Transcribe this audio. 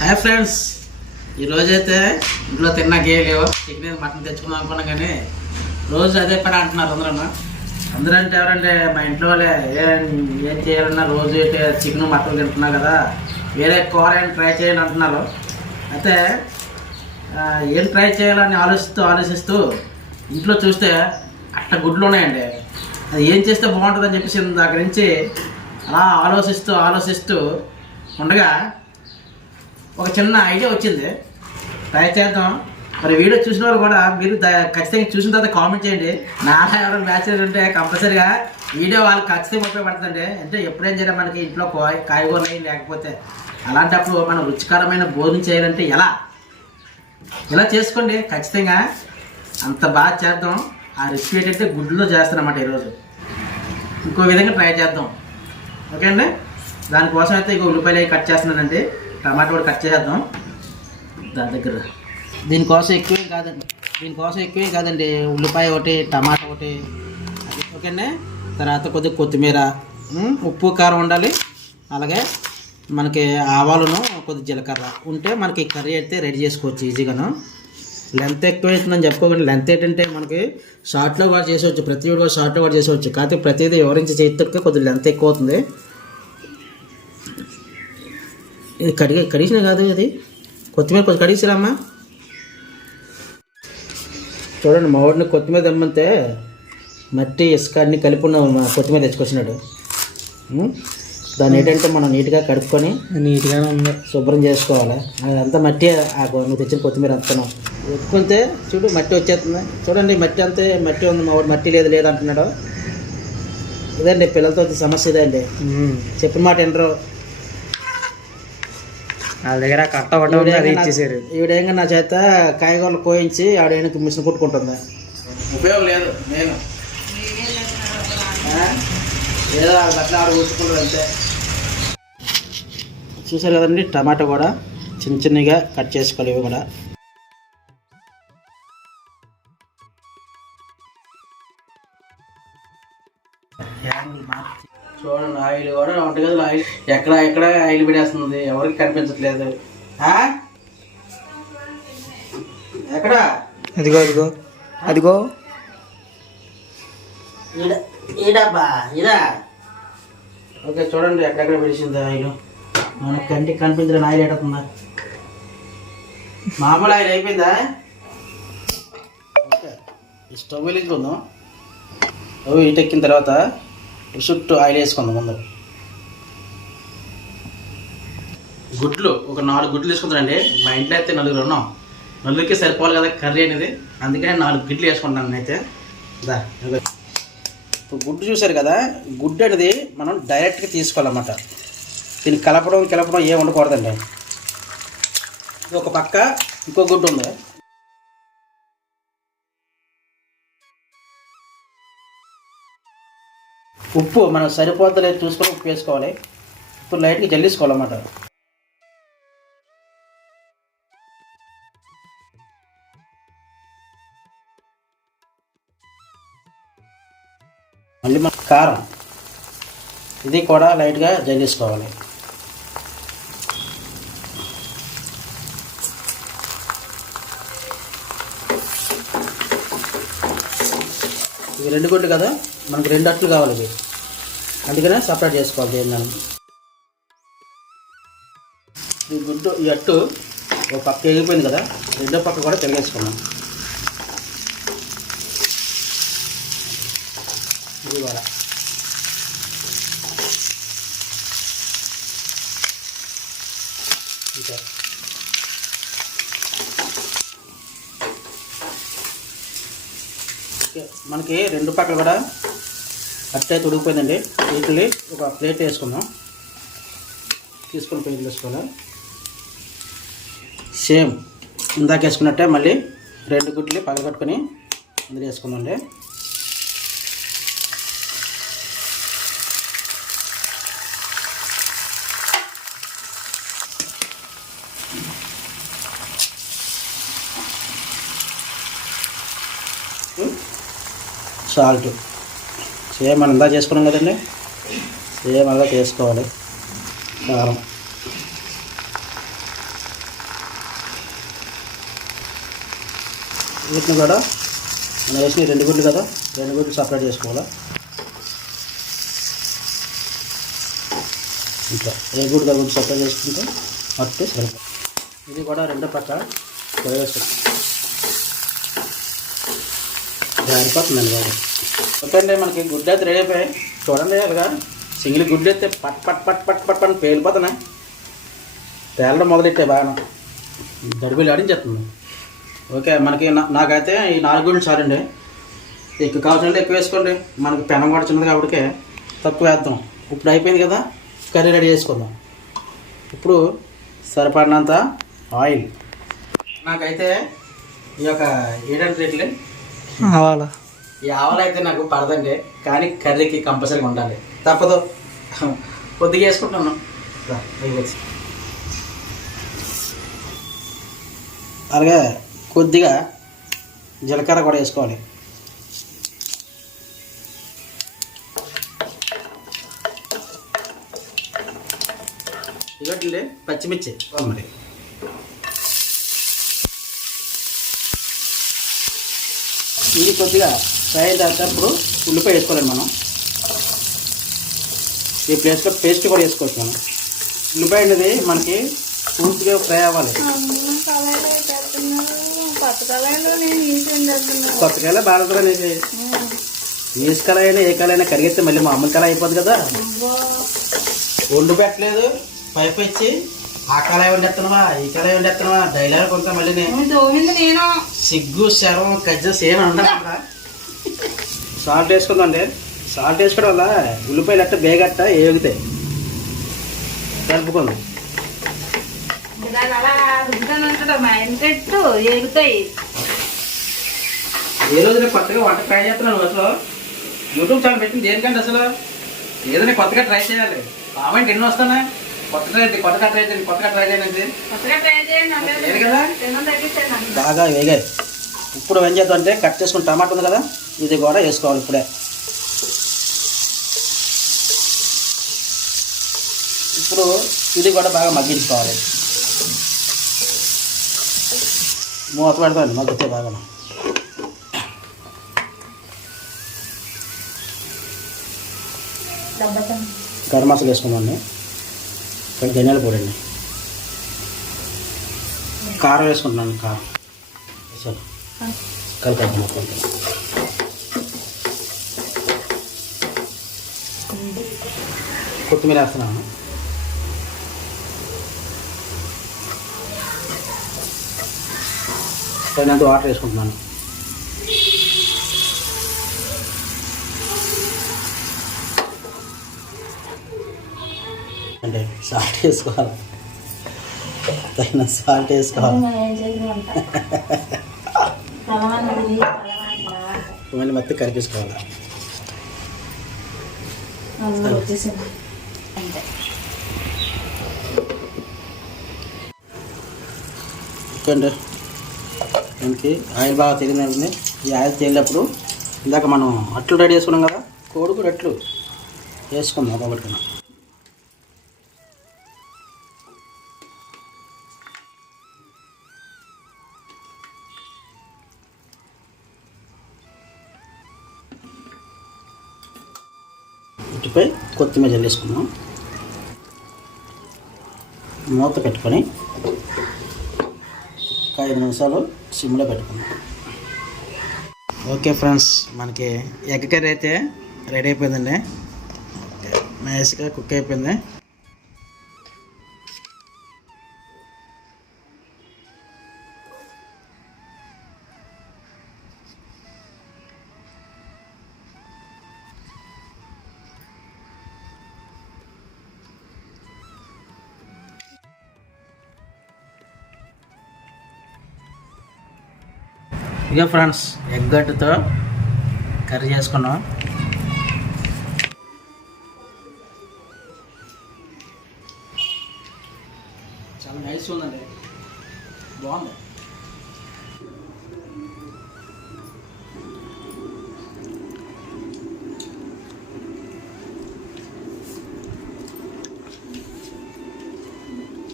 Hi friends ఈరోజైతే ఇంట్లో తిన్నాకే లేవు చికెన్ మటన్ తెచ్చుకుందాం అనుకున్నా కానీ రోజు అదే పని అంటున్నారు అందరూ అందరూ అంటే ఎవరంటే మా ఇంట్లో వాళ్ళే ఏం ఏం చేయాలన్నా రోజు అయితే చికెన్ మటన్ తింటున్నా కదా. వేరే కూర ఏం ట్రై చేయాలని అంటున్నారు. అయితే ఏం ట్రై చేయాలని ఆలోచిస్తూ ఆలోచిస్తూ ఇంట్లో చూస్తే అట్ట గుడ్లు ఉన్నాయండి. అది ఏం చేస్తే బాగుంటుందని చెప్పేసి దాని నుంచి అలా ఆలోచిస్తూ ఆలోచిస్తూ ఉండగా ఒక చిన్న ఐడియా వచ్చింది. ట్రై చేద్దాం మరి వీడియో చూసిన వాళ్ళు కూడా మీరు ఖచ్చితంగా చూసిన తర్వాత కామెంట్ చేయండి. నాలా ఎవరైనా బ్యాచులర్ ఉంటే కంపల్సరీగా వీడియో వాళ్ళకి ఖచ్చితంగా ఉపయోగపడుతుంది అంటే ఎప్పుడేం చేయాలి మనకి ఇంట్లో కాయగూరలు లేకపోతే అలాంటప్పుడు మనం రుచికరమైన భోజనం చేయాలంటే ఎలా? ఇలా చేసుకోండి. ఖచ్చితంగా అంత బాగా చేద్దాం. ఆ రెసిపీ ఏంటంటే గుడ్లో చేస్తానమాట ఈరోజు. ఇంకో విధంగా ట్రై చేద్దాం. ఓకే అండి? దానికోసం అయితే ఇక ఉల్లిపాయలు అవి కట్ చేస్తున్నానండి. టమాటా కూడా కట్ చేసేద్దాం. దాని దగ్గర. దీనికోసం ఎక్కువేం కాదండి. దీనికోసం ఎక్కువేం కాదండి. ఉల్లిపాయ ఒకటి టమాటా ఒకటి. అది ఓకే తర్వాత కొద్దిగా కొత్తిమీర ఉప్పు కారం ఉండాలి. అలాగే మనకి ఆవాలను కొద్ది జీలకర్ర ఉంటే మనకి కర్రీ అయితే రెడీ చేసుకోవచ్చు ఈజీగాను. లెంత్ ఎక్కువ అవుతుందని చెప్పుకోకండి. లెంత్ ఏంటంటే మనకి షార్ట్లో కూడా చేసేవచ్చు. ప్రతి కూడా షార్ట్లో కూడా చేసేవచ్చు. కాకపోతే ప్రతిదీ వివరించి చేతికి కొద్దిగా లెంత్ ఎక్కువ అవుతుంది. ఇది కడిగే కడిగిన కాదు ఇది. కొత్తిమీర కొంచెం కడిగిసిరామ్మా చూడండి మా వాడిని కొత్తిమీర తెమ్మంతే మట్టి ఇసుక అన్ని కలిపి ఉన్న కొత్తిమీర తెచ్చుకొచ్చినాడు? దాన్ని ఏంటంటే మనం నీట్గా కడుక్కొని నీట్గానే ఉంది. శుభ్రం చేసుకోవాలి. అదంతా మట్టి. ఆ నువ్వు తెచ్చిన కొత్తిమీర అంతా ఎక్కుంటే చూడు మట్టి వచ్చేస్తుంది. చూడండి మట్టి అంతే మట్టి ఉంది. మా వాడు మట్టి లేదు లేదు అంటున్నాడు. ఇదండి పిల్లలతో సమస్య ఇదే అండి చెప్పిన మాట వినరు. వాళ్ళ దగ్గర కట్ట ఒకటి అది ఇచ్చేసారు. ఈవిడేంగా నా చేత కాయగూరలు కోయించి ఆవిడ వెనక్కి మిషన్ కుట్టుకుంటుంది. ఉపయోగం లేదు నేను? ఏదో బట్టలు ఆడ కూర్చుకుంటారు అంతే. చూసారు కదండి టమాటా కూడా చిన్న చిన్నగా కట్ చేసుకోవాలి ఇవి కూడా. ఆయిల్ కూడా వంటగదిలో ఆయిల్ ఎక్కడ ఎక్కడ ఆయిల్ పెట్టేస్తుంది ఎవరికి కనిపించట్లేదు? ఎక్కడ? అదిగో అదిగో. అదిగో. ఈడబ్బా ఓకే చూడండి ఎక్కడెక్కడ పిలిచింది ఆయిల్. మన కంటికి కనిపించిన ఆయిల్ ఎడుతుందా మామూలు ఆయిల్ అయిపోయిందా? ఓకే స్టవ్ వెలిగించుకుందాం. స్టవ్ ఇటెక్కిన తర్వాత చుట్టూ ఆయిల్ వేసుకుందాం ముందు. గుడ్లు ఒక నాలుగు గుడ్లు తీసుకుంటానండి. మా ఇంట్లో అయితే నలుగురు ఉన్నాం. నలుగురికి సరిపోవాలి కదా కర్రీ అనేది. అందుకనే నాలుగు గుడ్లు వేసుకుంటాను నేనైతే. దా ఇప్పుడు గుడ్డు చూశారు కదా గుడ్డు అనేది మనం డైరెక్ట్గా తీసుకోవాలన్నమాట. దీన్ని కలపడం కలపడం ఏం ఉండకూడదండి. ఇది ఒక పక్క ఇంకో గుడ్డు ఉంది. ఉప్పు మనం సరిపోతలేదు చూసుకొని ఉప్పు వేసుకోవాలి. ఇప్పుడు లైట్గా జల్లేసుకోవాలన్నమాట. కారం. ఇది కూడా లైట్గా జల్లించుకోవాలి ఇవి రెండు గుడ్లు కదా? మనకు రెండు అట్లు కావాలి ఇవి. అందుకనే సపరేట్ చేసుకోవాలి దీన్ని ఈ గుడ్డు ఈ అట్టు ఒక పక్క ఎగిపోయింది కదా? రెండో పక్క కూడా తిరిగేసుకున్నాం ఇది కూడా ఇంకా ఓకే, మనకి రెండు పక్కల కూడా అట్టే తొడిగిపోయిందండి వీటిని ఒక ప్లేట్ వేసుకుందాం. తీసుకుని ప్లేట్ వేసుకోవాలి? సేమ్ ఇందాక వేసుకున్నట్టే మళ్ళీ రెండు గుడ్లు పగలగొట్టుకొని అందులో వేసుకుందండి సాల్ట్. సేమ్ మనం ఇందా చేసుకున్నాం కదండి? సేమ్ అలా చేసుకోవాలి. కారం. వీటిని కూడా మనం వేసిన రెండు గుడ్లు కదా రెండు గుడ్లు సపరేట్ చేసుకోవాలి? ఇంకా ఏ గుడ్డు గుడ్డు సపరేట్ చేసుకుంటే మట్టి సరిపోతుంది. ఇది కూడా రెండో పక్క కొడవేసుకుంటాం జారిపోతుందండి బాబు ఓకే మనకి గుడ్డ అయితే రెడీ అయిపోయాయి. చూడండి అలాగా సింగిల్ గుడ్లు అయితే పట్ పట్ పట్ పట్ పట్ పని పేలిపోతున్నాయి. తేలడం మొదలెట్టాయి బాగా గడుపులు ఆడించేస్తుంది. ఓకే మనకి నాకైతే ఈ నాలుగు గుడ్లు చాలండి. ఎక్కువ కావాల్సినట్టు ఎక్కువ వేసుకోండి. మనకి పెనం కూడా చిన్నది కాబట్టి తక్కువ వేద్దాం. ఇప్పుడు అయిపోయింది కదా కర్రీ రెడీ చేసుకుందాం. ఇప్పుడు సరిపడినంత ఆయిల్. నాకైతే ఈ యొక్క ఏడంటే రేట్లు? అవాలా ఈ ఆవలు అయితే నాకు పడదండి కానీ కర్రీకి కంపల్సరీగా ఉండాలి. తప్పదు. కొద్దిగా వేసుకుంటున్నాను. అలాగే కొద్దిగా జీలకర్ర కూడా వేసుకోవాలి. ఇదొకటి పచ్చిమిర్చి. మరి ఇది కొద్దిగా ఫ్రై అయిన తర్వాత ఇప్పుడు ఉల్లిపాయ వేసుకోవాలి మనం. ఈ ప్లేస్లో పేస్ట్ కూడా వేసుకోవచ్చు మనం. ఉల్లిపాయ అనేది మనకి పూర్తిగా ఫ్రై అవ్వాలి. కొత్త కాయలు భారత అనేది. నీసు కళ అయినా ఏ కళ అయినా కరిగితే మళ్ళీ మామూలు కళ అయిపోద్ది కదా. వండు పెట్టలేదు పైపు ఇచ్చి ఆ కళ వండేస్తున్నావా ఈ కళ వండేస్తున్నావా డైలాగ్ కొంత మళ్ళీ నేను? సిగ్గు శరం కజ్జ సేమ్ ఉండకుండా సాల్ట్ వేసుకుందండి సాల్ట్ వేసుకోవడం వల్ల ఉల్లిపాయలు అట్ట బేగట్ట ఏగుతాయి. కలుపుకుంది ఎగుతాయి ఏ రోజు నేను కొత్తగా వంట ట్రై చేస్తున్నాను అసలు? యూట్యూబ్ ఛానల్ పెట్టింది దేనికంటే అసలు? ఏదైనా కొత్తగా ట్రై చేయాలి. కామెంట్ ఎన్ని వస్తున్నాయి? కొత్త ట్రై కొత్తగా ట్రై చేయండి కొత్తగా ట్రై చేయండి కొత్తగా ట్రై బాగా వేగాయి. ఇప్పుడు ఏం చేద్దాం అంటే కట్ చేసుకుని టమాటా ఉంది కదా ఇది కూడా వేసుకోవాలి ఇప్పుడే. ఇప్పుడు ఇది కూడా బాగా మగ్గించుకోవాలి. మూత పెడతాను మగ్గితే బాగా. గరం మసాలా కొంచెం ధనియాల పొడి అండి. కారం వేసుకుంటున్నాను కారం. సరే. కలిపేద్దాం కొత్తిమీర వేస్తున్నాను. తగినంత వాటర్ వేసుకుంటున్నాను. అంటే సాల్ట్ వేసుకోవాలి. తగిన సాల్ట్ వేసుకోవాలి. ఇవన్నీ మొత్తం అంతే. ఓకే దీనికి ఆయిల్ బాగా తేలిందండి ఈ ఆయిల్ తేలినప్పుడు ఇందాక మనం అట్లు రెడీ చేసుకున్నాం కదా కోడుకు అట్లు వేసుకుందాం ఒక్కొక్కటి పై కొత్తిమీర జల్లేసుకుందాం మూత పెట్టుకొని ఒక ఐదు నిమిషాలు సిమ్లో పెట్టుకుందాం. ఓకే ఫ్రెండ్స్ మనకి ఎగ్ కర్రీ అయితే రెడీ అయిపోయిందండి. ఓకే నైస్గా కుక్ అయిపోయింది. ఇక ఫ్రెండ్స్ ఎగ్ గడ్డతో కర్రీ చేసుకున్నాం. చాలా నైస్ ఉందండి. బాగుంది.